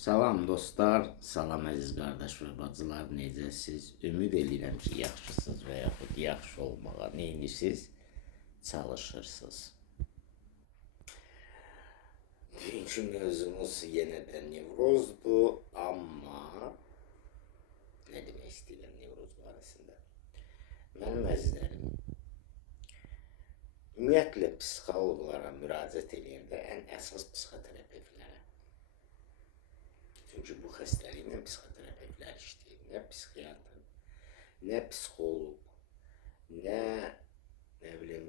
Salam dostlar, salam əziz qardaş və bacılar, necəsiz? Ümid edirəm ki, yaxşısınız və yaxud yaxşı olmağa neyinirsiniz? Çalışırsınız. Bugünkü mövzumuz yenə də nevrozdur, amma nə demək istəyirəm nevroz barəsində? Mənim əzizlərim, ümumiyyətlə psixoloqlara müraciət edəndə ən əsas psixoterapevtlərə. Çünki bu xəstəliklə psixoterapevtlər işləyir. Nə psixiatr, nə psixoloq, nə bilim,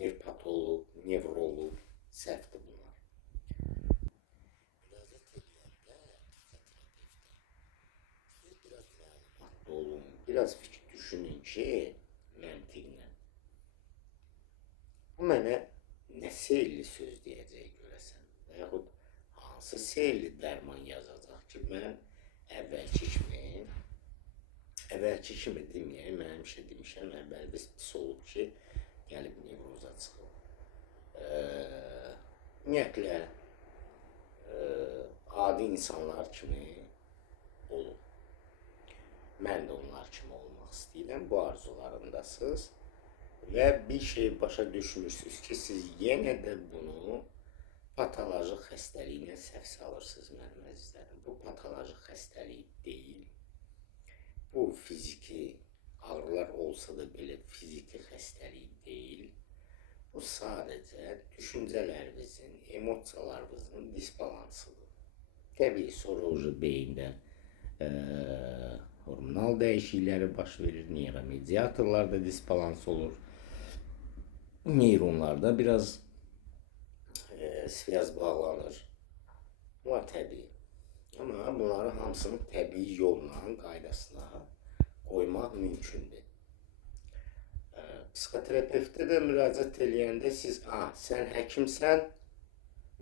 nevropatoloq, nevroloq, səhvdir bunlar. Müraciət edəndə psixoterapevtə biraz məlumatlı olun, biraz fikir düşünün ki, məntiqlə. Bu mənə nə seyirli söz deyəcək görəsən və yaxud hansı seyirli dərman yazacaq ki, mən əvvəlki kimi deməyəm, mən həmişə demişəm, əvvəldə pis olub ki, gəlib nevroza çıxıb. Ümumiyyətlə, adi insanlar kimi olub. Mən də onlar kimi olmaq istəyirəm, bu arzularındasınız və bir şey başa düşmürsünüz ki, siz yenə də bunu patolojik xəstəliklə səhv salırsınız mənim əzizlərim. Bu patolojik xəstəlik deyil. Bu fiziki ağrılar olsa da belə fiziki xəstəlik deyil. Bu sadəcə düşüncələrinizin, emosiyalarınızın disbalansıdır. Təbii sonra beyində hormonal dəyişiklikləri baş verir, neyromediatorlarda disbalans olur. Neyronlarda biraz sviyaz bağlanır. Bunlar təbii. Amma bunların hamısını təbii yolla, qaydasına qoymaq mümkündür. Psixoterapevtə də müraciət edəndə siz, sən həkimsən,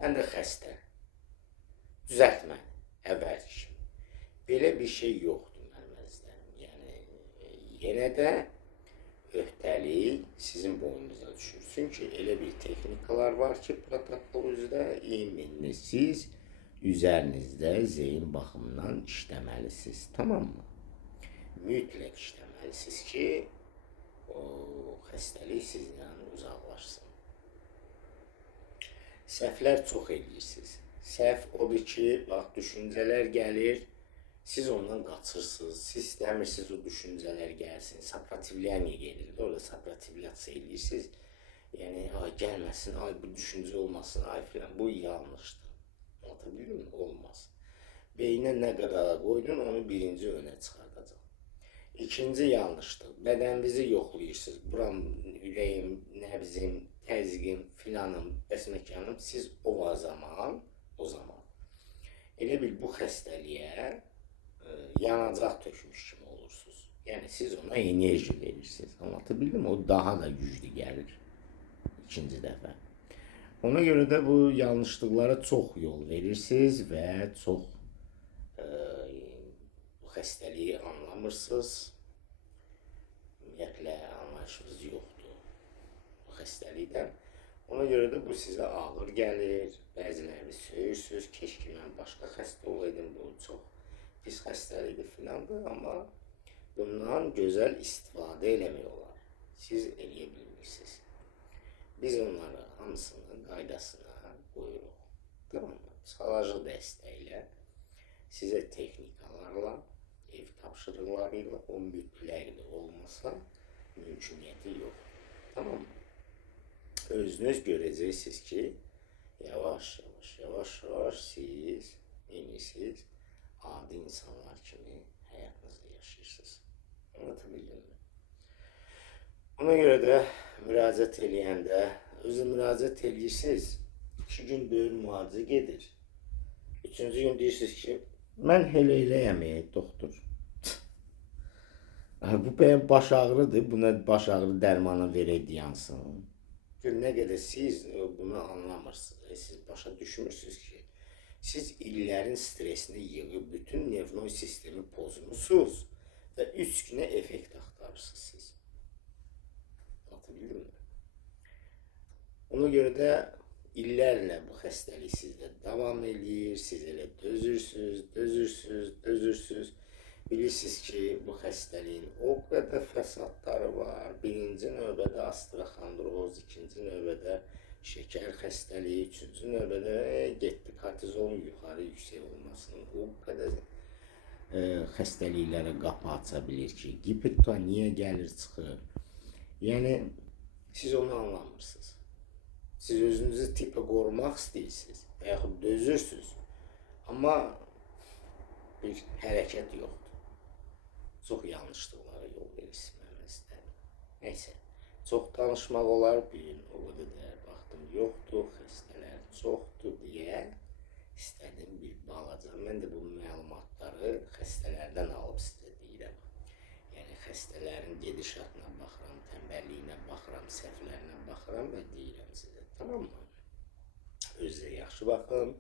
mən də xəstə. Düzəlt məni, əvvəlki kimi. Belə bir şey yoxdur mənim əzizlərim. Yəni, yenə də öhdəlik sizin boynunuza düşür. Çünki elə bir texnikalar var ki, protokol üzrə iminli siz üzərinizdə zeyin baxımından işləməlisiniz. Tamam mı? Mütləq işləməlisiniz ki, o xəstəlik sizdən uzaqlaşsın. Səhvlər çox edirsiniz. Səhv odur ki, bax, düşüncələr gəlir, siz ondan qaçırsınız, siz istəmirsiniz o düşüncələr gəlsin, saprotivleniya gedir, orada saprotivlyasiya edirsiniz. Yəni, gəlməsin, bu düşüncə olmasın, filan, bu yanlışdır. Anlatabildim mi? Olmaz. Beyinə nə qədər qoydun, onu birinci önə çıxardacaq. İkinci yanlışdır, bədəninizi yoxlayırsınız, buram, ürəyim, nəbzim, təzyiqim, filanım, bəsməkanım, siz o zaman, elə bil bu xəstəliyə yanacaq tökmüş kimi olursunuz. Yəni, siz ona enerji verirsiniz. Anlatabildim mi? O daha da güclü gəlir ikinci dəfə. Ona görə də bu yanlışlıqlara çox yol verirsiniz və çox bu xəstəliyi anlamırsınız. Ümumiyyətlə, anlayışınız yoxdur bu xəstəlikdən. Ona görə də bu sizə ağır gəlir, bəzilərini söyürsünüz, keşki mən başqa xəstə olaydım, bu çox pis xəstəlikdir filandır, amma bundan gözəl istifadə eləmək olar. Siz eləyə bilmirsiniz. Biz onları hamısını qaydasına qoyuruq. Tamam mı? Psixoloji dəstəklə, sizə texnikalarla, ev tapşırıqlarıyla, o mütləqli olmasa mümküniyyəti yox. Tamam mı? Özünüz görəcəksiniz ki, yavaş siz neyinirsiniz? Adi insanlar kimi həyatınızda yaşayırsınız. Anlatabildim mi? Ona görə də müraciət eləyəndə, özü müraciət eləyirsiniz, 2 gün böyür müalicə gedir. 3-cü gün deyirsiniz ki, mən eləyəm, doktor. Bu bəyin baş ağrıdır, buna baş ağrı dərmanı verək yansın. Nə qədər siz bunu anlamırsınız, siz başa düşmürsünüz ki, siz illərin stresini yığıb bütün nevron sistemi pozmuşsunuz və 3 günə effekt axtarırsınız siz. Anlatabildim mi? Ona görə də illərlə bu xəstəlik sizdə davam eləyir, siz elə dözürsüz. Bilirsiniz ki, bu xəstəliyin o qədər fəsadları var. Birinci növbədə astrokondroz, ikinci növbədə şəkər xəstəliyi, üçüncü növbədə getdi kortizolun yuxarı yüksək olmasının o qədər xəstəliklərə qapı aça bilir ki, hipertoniya gəlir, çıxır. Yəni, siz onu anlamırsınız. Siz özünüzü tipə qorumaq istəyirsiniz və yaxud dözürsünüz. Amma bir hərəkət yoxdur. Çox yanlışlıqlara yol verirsiniz məmənizdə. Neysə, çox danışmaq olar, bir gün o qədər də vaxtım yoxdur, xəstələr çoxdur deyə istədim bir balaca. Mən də bu məlumatları xəstələrdən alıb sizə deyirəm. Yəni, xəstələrin gedişatına baxıram, tənbəlliyinə baxıram, səhvlərinə baxıram və deyirəm sizə. Tamam mı? Özünüzə yaxşı baxın.